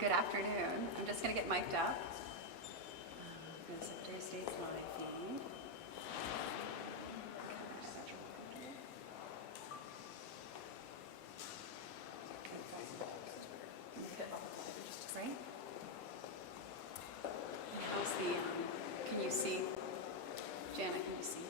Good afternoon. I'm just going to get mic'd up. The Secretary of State's live feed. Right? How's the, can you see? Jana, can you see?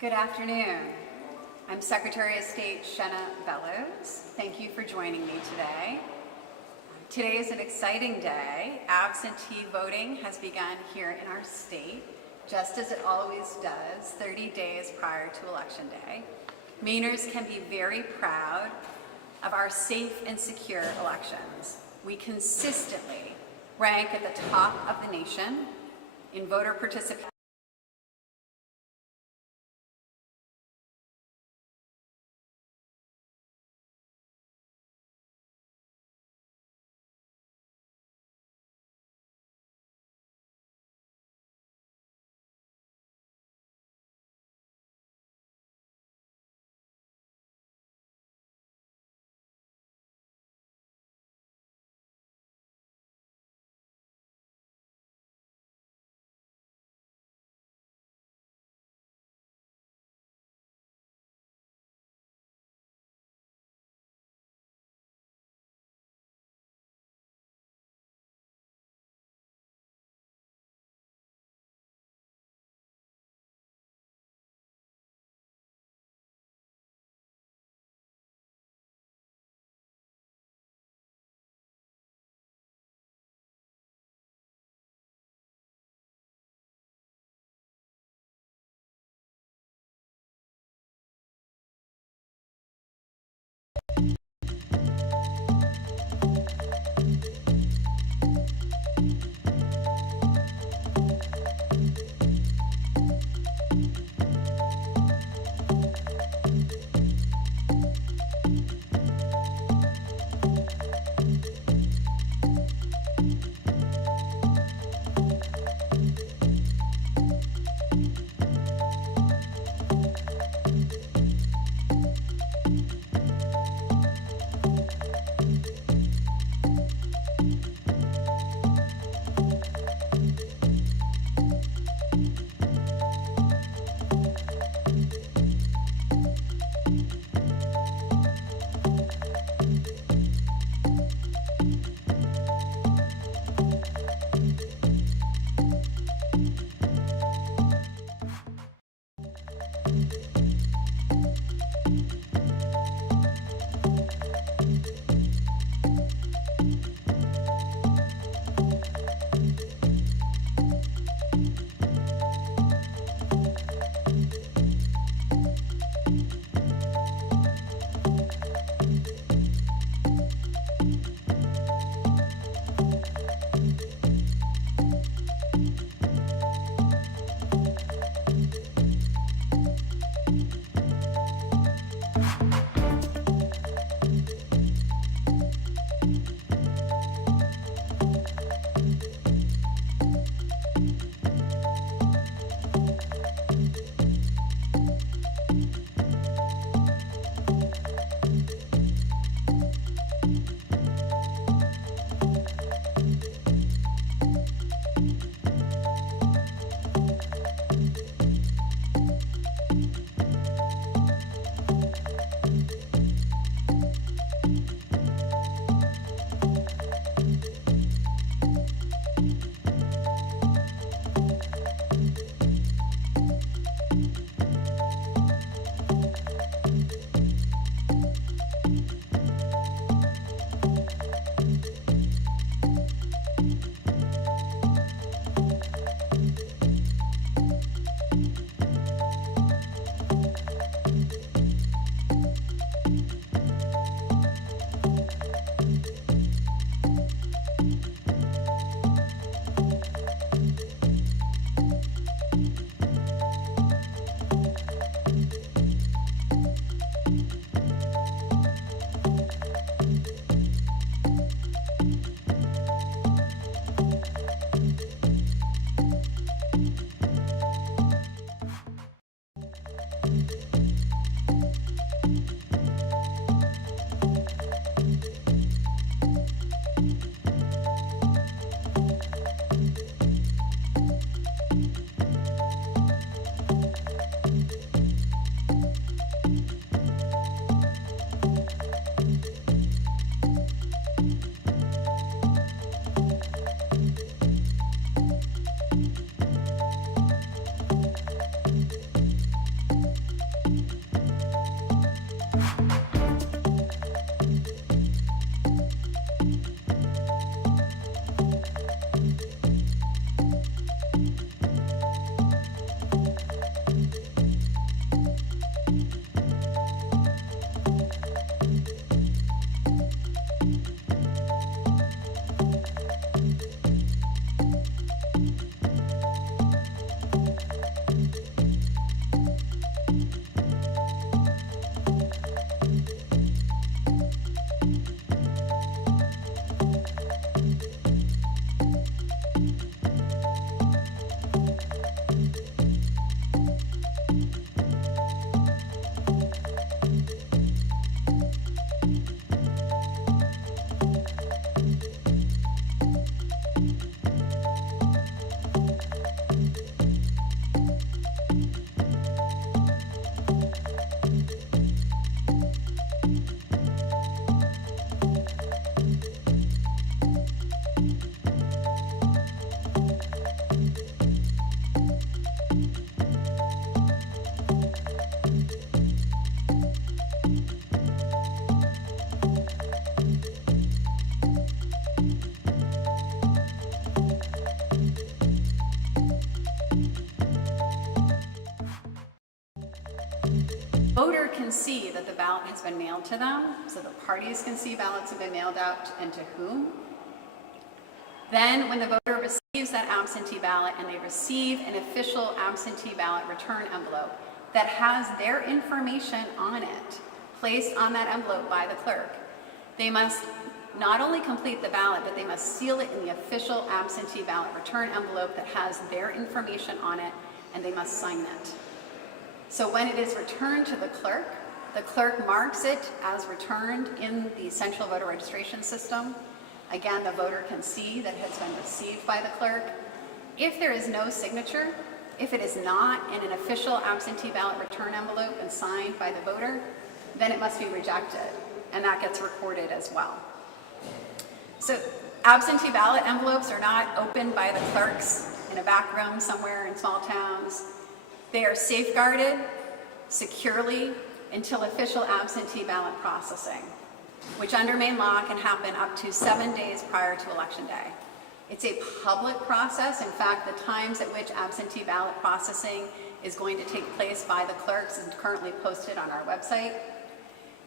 Good afternoon. I'm Secretary of State Shenna Bellows. Thank you for joining me today. Today is an exciting day. Absentee voting has begun here in our state, just as it always does, 30 days prior to Election Day. Mainers can be very proud of our safe and secure elections. we consistently rank at the top of the nation in voter participation. voter can see that the ballot has been mailed to them, so the parties can see ballots have been mailed out and to whom. Then when the voter receives that absentee ballot and they receive an official absentee ballot return envelope that has their information on it, placed on that envelope by the clerk, they must not only complete the ballot, but they must seal it in the official absentee ballot return envelope that has their information on it, and they must sign it. So when it is returned to the clerk marks it as returned in the central voter registration system. Again, the voter can see that it has been received by the clerk. If there is no signature, if it is not in an official absentee ballot return envelope and signed by the voter, then it must be rejected, and that gets recorded as well. So absentee ballot envelopes are not opened by the clerks in a back room somewhere in small towns. They are safeguarded securely until official absentee ballot processing, which under Maine law can happen up to 7 days prior to Election Day. It's a public process. In fact, the times at which absentee ballot processing is going to take place by the clerks is currently posted on our website.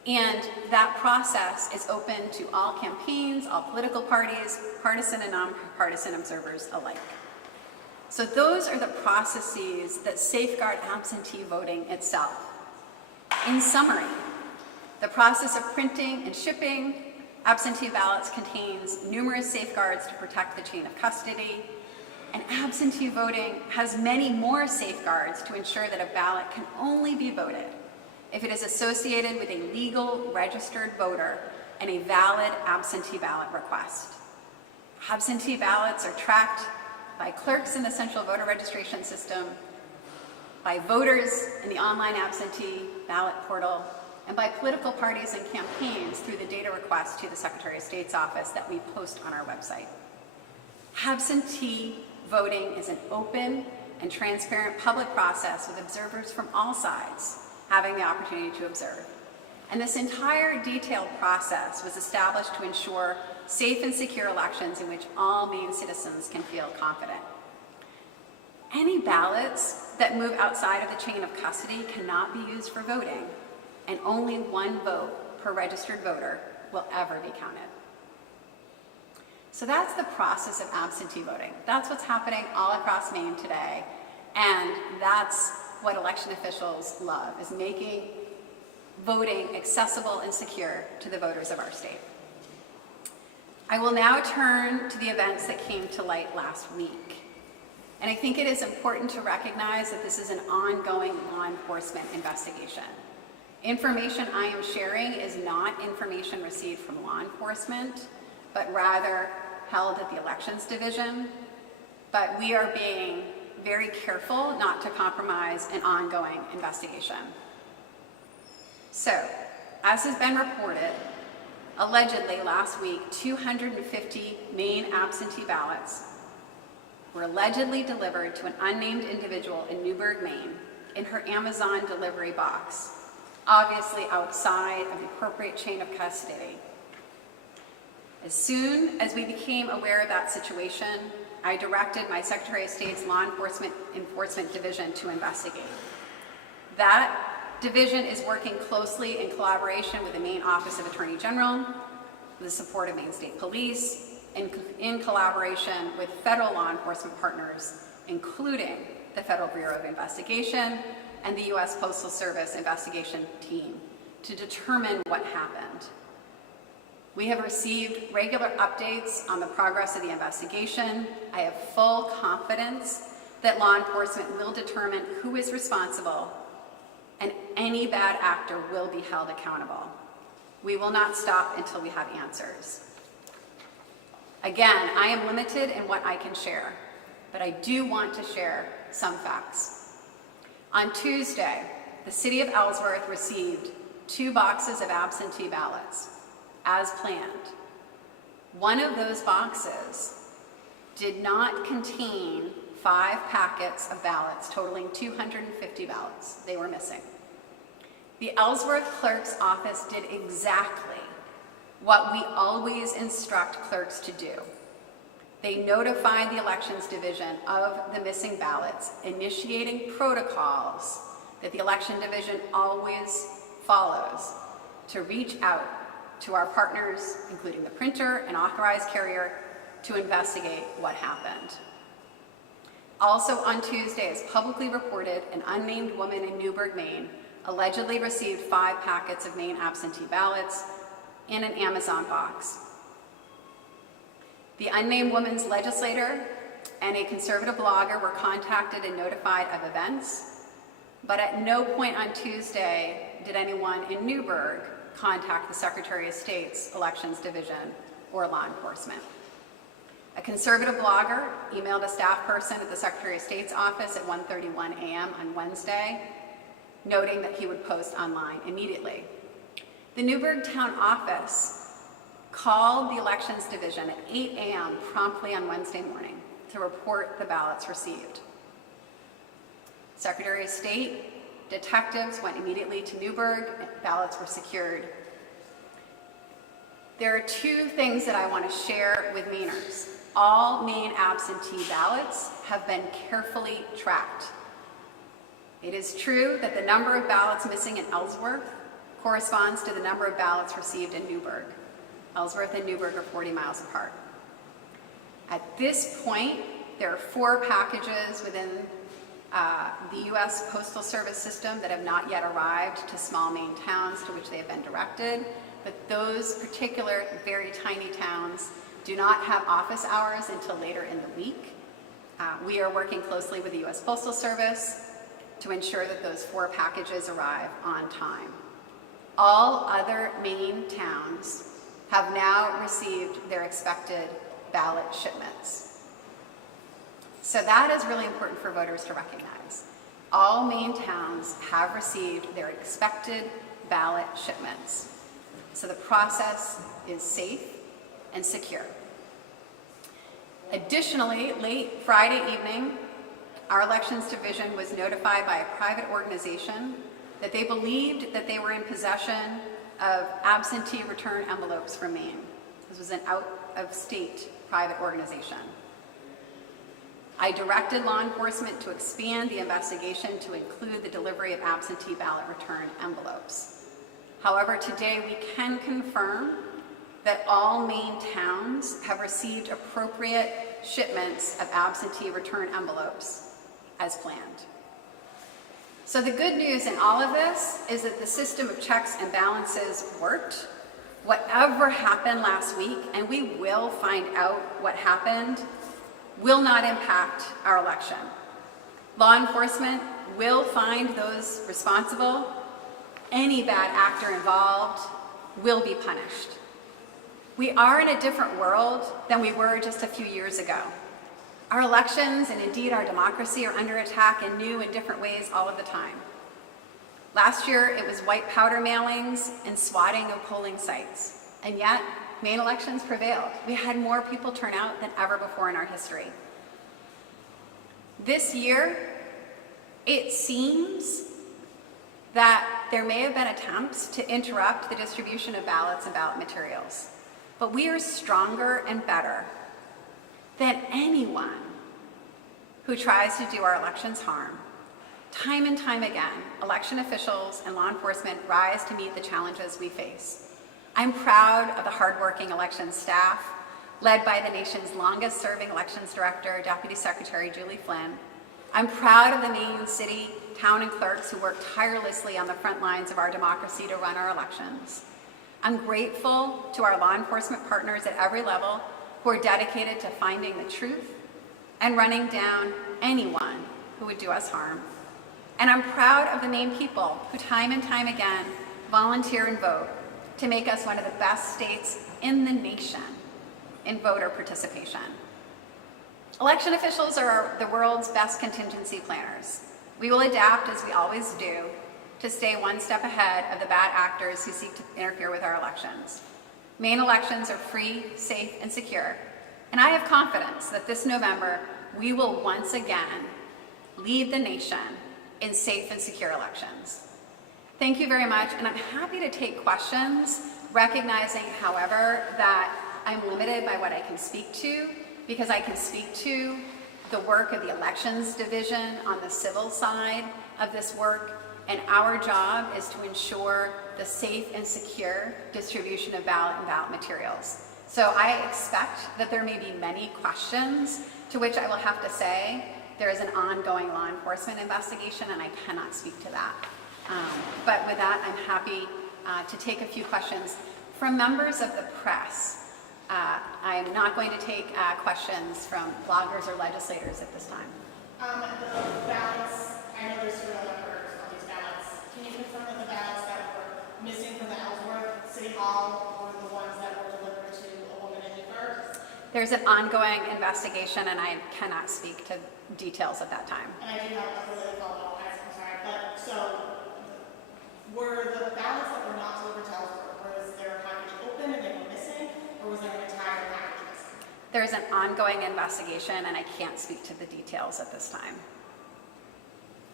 And that process is open to all campaigns, all political parties, partisan and nonpartisan observers alike. So those are the processes that safeguard absentee voting itself. In summary, the process of printing and shipping absentee ballots contains numerous safeguards to protect the chain of custody, and absentee voting has many more safeguards to ensure that a ballot can only be voted if it is associated with a legal registered voter and a valid absentee ballot request. Absentee ballots are tracked by clerks in the central voter registration system, by voters in the online absentee ballot portal, and by political parties and campaigns through the data request to the Secretary of State's office that we post on our website. Absentee voting is an open and transparent public process with observers from all sides having the opportunity to observe. And this entire detailed process was established to ensure safe and secure elections in which all Maine citizens can feel confident. Any ballots that move outside of the chain of custody cannot be used for voting, and only one vote per registered voter will ever be counted. So that's the process of absentee voting. That's what's happening all across Maine today, and that's what election officials love, is making voting accessible and secure to the voters of our state. I will now turn to the events that came to light last week. And I think it is important to recognize that this is an ongoing law enforcement investigation. Information I am sharing is not information received from law enforcement, but rather held at the Elections Division. But we are being very careful not to compromise an ongoing investigation. So, as has been reported, allegedly last week, 250 Maine absentee ballots were allegedly delivered to an unnamed individual in Newburgh, Maine, in her Amazon delivery box, obviously outside of the appropriate chain of custody. As soon as we became aware of that situation, I directed my Secretary of State's Law Enforcement Division to investigate. That division is working closely in collaboration with the Maine Office of Attorney General, with the support of Maine State Police, and in collaboration with federal law enforcement partners, including the Federal Bureau of Investigation and the U.S. Postal Service investigation team, to determine what happened. We have received regular updates on the progress of the investigation. I have full confidence that law enforcement will determine who is responsible, and any bad actor will be held accountable. We will not stop until we have answers. Again, I am limited in what I can share, but I do want to share some facts. On Tuesday, the city of Ellsworth received 2 boxes of absentee ballots, as planned. One of those boxes did not contain 5 packets of ballots totaling 250 ballots. They were missing. The Ellsworth clerk's office did exactly what we always instruct clerks to do. They notified the Elections Division of the missing ballots, initiating protocols that the election division always follows to reach out to our partners, including the printer and authorized carrier, to investigate what happened. Also on Tuesday, as publicly reported, an unnamed woman in Newburgh, Maine, allegedly received 5 packets of Maine absentee ballots in an Amazon box. The unnamed woman's legislator and a conservative blogger were contacted and notified of events, but at no point on Tuesday did anyone in Newburgh contact the Secretary of State's Elections Division or law enforcement. A conservative blogger emailed a staff person at the Secretary of State's office at 1:31 a.m. on Wednesday, noting that he would post online immediately. The Newburgh Town Office called the Elections Division at 8 a.m. promptly on Wednesday morning to report the ballots received. Secretary of State detectives went immediately to Newburgh, and ballots were secured. There are 2 things that I want to share with Mainers. All Maine absentee ballots have been carefully tracked. It is true that the number of ballots missing in Ellsworth corresponds to the number of ballots received in Newburgh. Ellsworth and Newburgh are 40 miles apart. At this point, there are 4 packages within the U.S. Postal Service system that have not yet arrived to small Maine towns to which they have been directed, but those particular very tiny towns do not have office hours until later in the week. We are working closely with the U.S. Postal Service to ensure that those 4 packages arrive on time. All other Maine towns have now received their expected ballot shipments. So that is really important for voters to recognize. All Maine towns have received their expected ballot shipments. So the process is safe and secure. Additionally, late Friday evening, our Elections Division was notified by a private organization that they believed that they were in possession of absentee return envelopes from Maine. This was an out-of-state private organization. I directed law enforcement to expand the investigation to include the delivery of absentee ballot return envelopes. However, today we can confirm that all Maine towns have received appropriate shipments of absentee return envelopes as planned. So the good news in all of this is that the system of checks and balances worked. Whatever happened last week, and we will find out what happened, will not impact our election. Law enforcement will find those responsible. Any bad actor involved will be punished. We are in a different world than we were just a few years ago. Our elections, and indeed our democracy, are under attack in new and different ways all of the time. Last year, it was white powder mailings and swatting of polling sites. And yet, Maine elections prevailed. We had more people turn out than ever before in our history. This year, it seems that there may have been attempts to interrupt the distribution of ballots and ballot materials. But we are stronger and better than anyone who tries to do our elections harm. Time and time again, election officials and law enforcement rise to meet the challenges we face. I'm proud of the hardworking elections staff, led by the nation's longest-serving elections director, Deputy Secretary Julie Flynn. I'm proud of the Maine city, town, and clerks who work tirelessly on the front lines of our democracy to run our elections. I'm grateful to our law enforcement partners at every level who are dedicated to finding the truth and running down anyone who would do us harm. And I'm proud of the Maine people who time and time again volunteer and vote to make us one of the best states in the nation in voter participation. Election officials are the world's best contingency planners. We will adapt, as we always do, to stay one step ahead of the bad actors who seek to interfere with our elections. Maine elections are free, safe, and secure, and I have confidence that this November we will once again lead the nation in safe and secure elections. Thank you very much, and I'm happy to take questions, recognizing, however, that I'm limited by what I can speak to, because I can speak to the work of the Elections Division on the civil side of this work, and our job is to ensure the safe and secure distribution of ballot and ballot materials. So I expect that there may be many questions, to which I will have to say there is an ongoing law enforcement investigation, and I cannot speak to that. But with that, I'm happy to take a few questions from members of the press. I'm not going to take questions from bloggers or legislators at this time. The ballots, I know there's serial numbers on these ballots. Can you confirm that the ballots that were missing from the Ellsworth City Hall were the ones that were delivered to a woman in Newburgh? There's an ongoing investigation, and I cannot speak to details at that time. And I do have a related follow-up, I'm sorry, but so were the ballots that were not delivered to Ellsworth, was their package open and they were missing, or was there an entire package missing? There's an ongoing investigation, and I can't speak to the details at this time.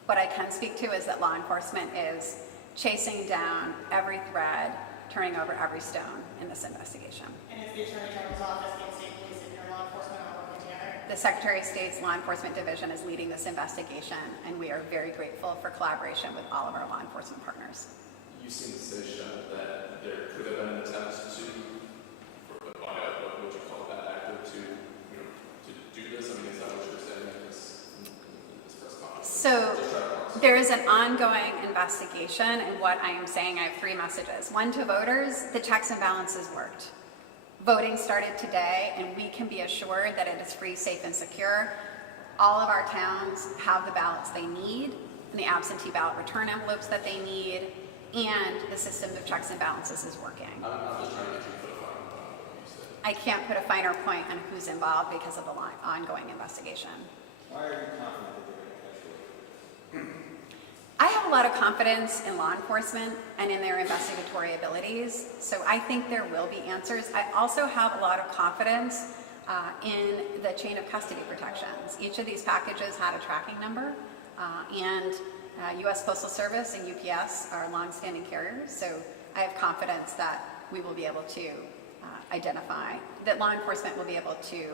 What I can speak to is that law enforcement is chasing down every thread, turning over every stone in this investigation. And is the Attorney General's office and state police and your law enforcement all working together? The Secretary of State's Law Enforcement Division is leading this investigation, and we are very grateful for collaboration with all of our law enforcement partners. You seem to say, Shenna, that there could have been an attempt to, by what would you call that actor, to do this? I mean, is that what you're saying in this press conference? So there is an ongoing investigation, and what I am saying, I have three messages. One, to voters, the checks and balances worked. Voting started today, and we can be assured that it is free, safe, and secure. All of our towns have the ballots they need, and the absentee ballot return envelopes that they need, and the system of checks and balances is working. I'm just trying to get you to put a finer point on what you said. I can't put a finer point on who's involved because of the ongoing investigation. Why are you confident that they're going to catch you? I have a lot of confidence in law enforcement and in their investigatory abilities, so I think there will be answers. I also have a lot of confidence in the chain of custody protections. Each of these packages had a tracking number, and U.S. Postal Service and UPS are longstanding carriers, so I have confidence that we will be able to identify, that law enforcement will be able to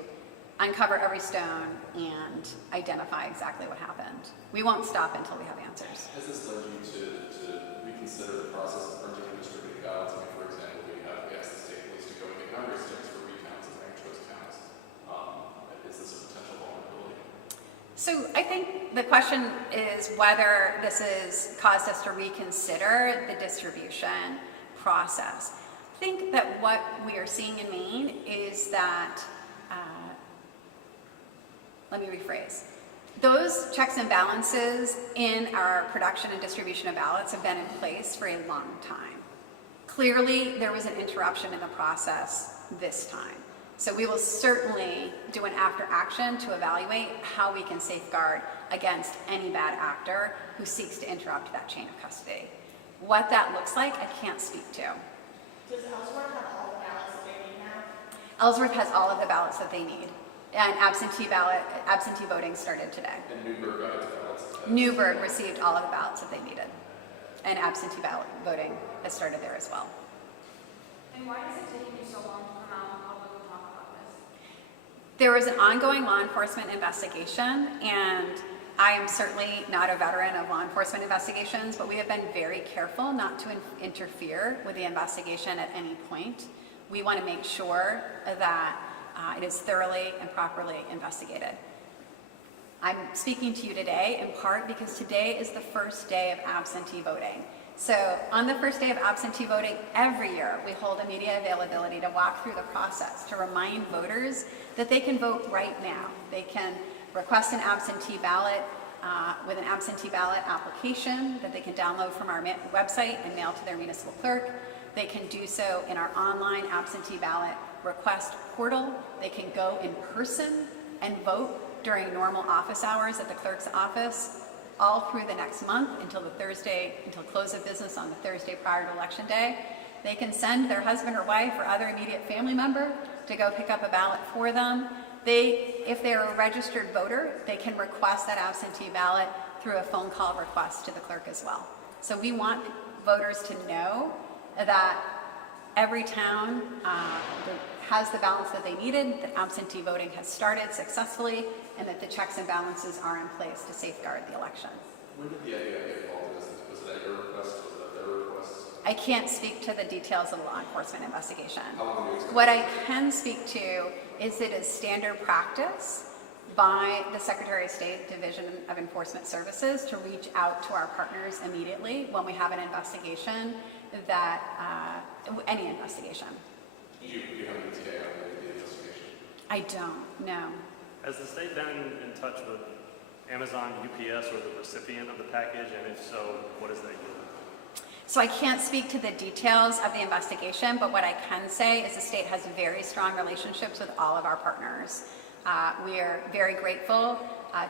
uncover every stone and identify exactly what happened. We won't stop until we have answers. Has this led you to reconsider the process of printing and distributing ballots? I mean, for example, we asked the state police to go and get number sticks for recounts and ranked choice counts. Is this a potential vulnerability? So I think the question is whether this has caused us to reconsider the distribution process. I think that what we are seeing in Maine is that, let me rephrase. Those checks and balances in our production and distribution of ballots have been in place for a long time. Clearly, there was an interruption in the process this time. So we will certainly do an after action to evaluate how we can safeguard against any bad actor who seeks to interrupt that chain of custody. What that looks like, I can't speak to. Does Ellsworth have all the ballots that they need now? Ellsworth has all of the ballots that they need. And absentee voting started today. And Newburgh got its ballots. Newburgh received all of the ballots that they needed. And absentee ballot voting has started there as well. And why is it taking you so long to come out and publicly talk about this? There is an ongoing law enforcement investigation, and I am certainly not a veteran of law enforcement investigations, but we have been very careful not to interfere with the investigation at any point. We want to make sure that it is thoroughly and properly investigated. I'm speaking to you today in part because today is the first day of absentee voting. So on the first day of absentee voting, every year we hold a media availability to walk through the process, to remind voters that they can vote right now. They can request an absentee ballot with an absentee ballot application that they can download from our website and mail to their municipal clerk. They can do so in our online absentee ballot request portal. They can go in person and vote during normal office hours at the clerk's office all through the next month until close of business on the Thursday prior to Election Day. They can send their husband or wife or other immediate family member to go pick up a ballot for them. If they're a registered voter, they can request that absentee ballot through a phone call request to the clerk as well. So we want voters to know that every town has the balance that they needed, that absentee voting has started successfully, and that the checks and balances are in place to safeguard the election. When did the idea get involved in this? Was it I can't speak to the details of the law enforcement investigation. How long do you expect? What I can speak to is it is standard practice by the Secretary of State Division of Enforcement Services to reach out to our partners immediately when we have an investigation that, any investigation. You have an ETA on the investigation? I don't, no. Has the state been in touch with Amazon, UPS, or the recipient of the package? And if so, what is that yield? So I can't speak to the details of the investigation, but what I can say is the state has very strong relationships with all of our partners. We are very grateful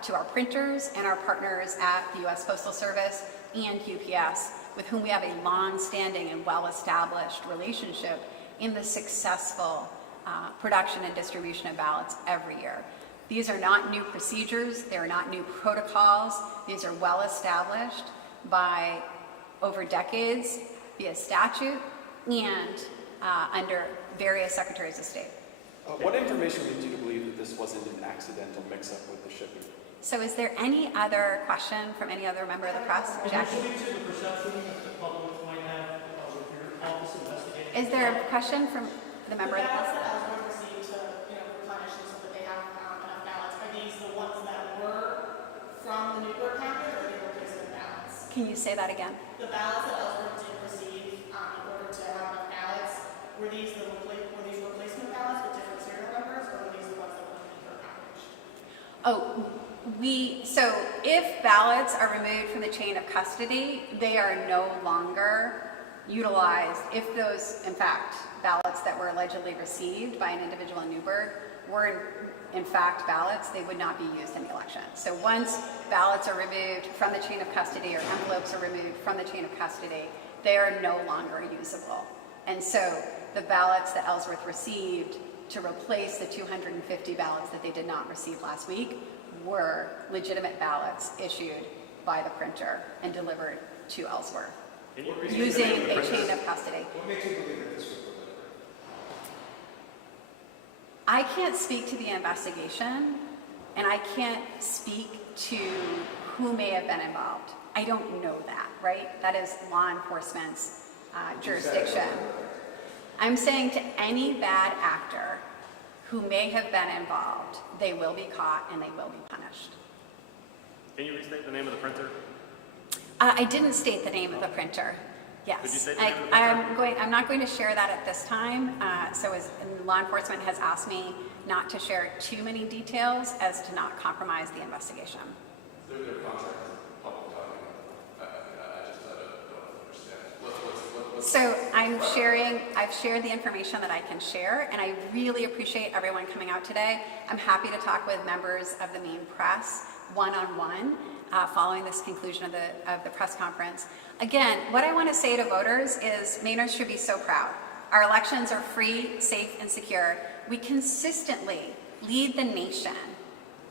to our printers and our partners at the U.S. Postal Service and UPS, with whom we have a long-standing and well-established relationship in the successful production and distribution of ballots every year. These are not new procedures, they are not new protocols, these are well-established by over decades via statute and under various secretaries of state. What information leads you to believe that this wasn't an accidental mix-up with the shipment? So is there any other question from any other member of the press? Jackie? Speak to the perception that the public might have with your office investigating. Is there a question from the member of the ballots press? that Ellsworth received to, replenish them so that they have enough ballots, are these the ones that were from the Newburgh packet, or are they replacement ballots? Can you say that again? The ballots that Ellsworth did receive in order to have enough ballots, were these replacement ballots with different serial numbers, or were these the ones that were in the Newburgh package? Oh, so if ballots are removed from the chain of custody, they are no longer utilized. If those, in fact, ballots that were allegedly received by an individual in Newburgh were in fact ballots, they would not be used in the election. So once ballots are removed from the chain of custody or envelopes are removed from the chain of custody, they are no longer usable. And so the ballots that Ellsworth received to replace the 250 ballots that they did not receive last week were legitimate ballots issued by the printer and delivered to Ellsworth Can you using a chain of custody. What makes you believe that this was deliberate? I can't speak to the investigation, and I can't speak to who may have been involved. I don't know that, right? That is law enforcement's jurisdiction. I'm saying to any bad actor who may have been involved, they will be caught and they will be punished. Can you restate the name of the printer? I didn't state the name of the printer. Yes. Could you state the name of the printer? I'm not going to share that at this time. Law enforcement has asked me not to share too many details as to not compromise the investigation. Their contract is a public document. I just don't understand. So I've shared the information that I can share, and I really appreciate everyone coming out today. I'm happy to talk with members of the Maine press one-on-one following this conclusion of the press conference. Again, what I want to say to voters is Mainers should be so proud. Our elections are free, safe, and secure. We consistently lead the nation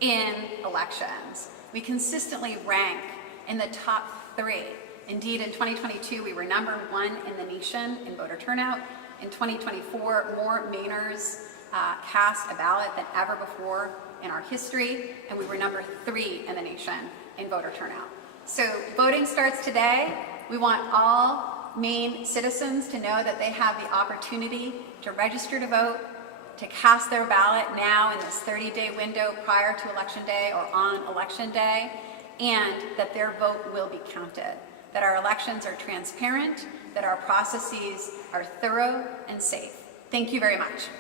in elections. We consistently rank in the top 3. Indeed, in 2022, we were number 1 in the nation in voter turnout. In 2024, more Mainers cast a ballot than ever before in our history, and we were number 3 in the nation in voter turnout. So voting starts today. We want all Maine citizens to know that they have the opportunity to register to vote, to cast their ballot now in this 30-day window prior to Election Day or on Election Day, and that their vote will be counted, that our elections are transparent, that our processes are thorough and safe. Thank you very much.